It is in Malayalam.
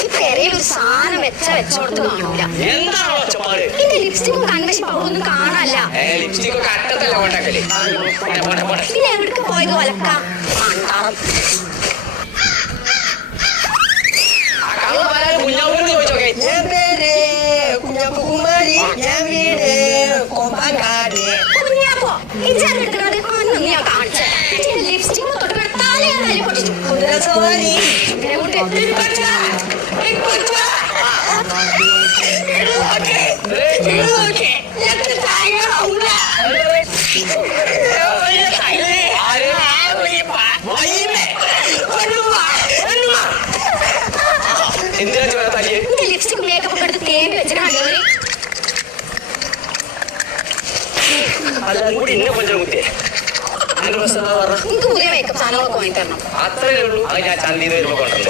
ഈ പെരയിൽ ഒരു സാധനം വെച്ചോടത്ത് കാണൂല. എന്റെ ലിപ്സ്റ്റിക്കും കൺവെൻഷൻ പൗഡറൊന്നും കാണാല്ല. പിന്നെ എവിടേക്ക് പോയത് ഒലക്ക കുഞ്ഞാപ്പുകുമാരി ഞാൻ വീട് കൊമ്പാങ്കാട്. കുഞ്ഞാപ്പോ ഇജാനെടുക്കണത് ഒന്നും ഞാൻ കാണിച്ചേ. ലിപ്സ്റ്റിക്കും തൊട്ട് താലേ തല്ലി പൊട്ടിച്ചു. കുതിരസവാരി ലിപ്സ്റ്റിക് മേക്കപ്പ് ഒക്കെ എടുത്ത് തേമ്പി വെച്ചിട്ടാണ് എനിക്ക് പുതിയ മേക്കപ്പ് സാധനങ്ങളൊക്കെ വാങ്ങി തരണം. അത്രേ ഉള്ളൂ. അത് ഞാൻ ചന്തി വരുമ്പോ കൊണ്ടല്ലോ.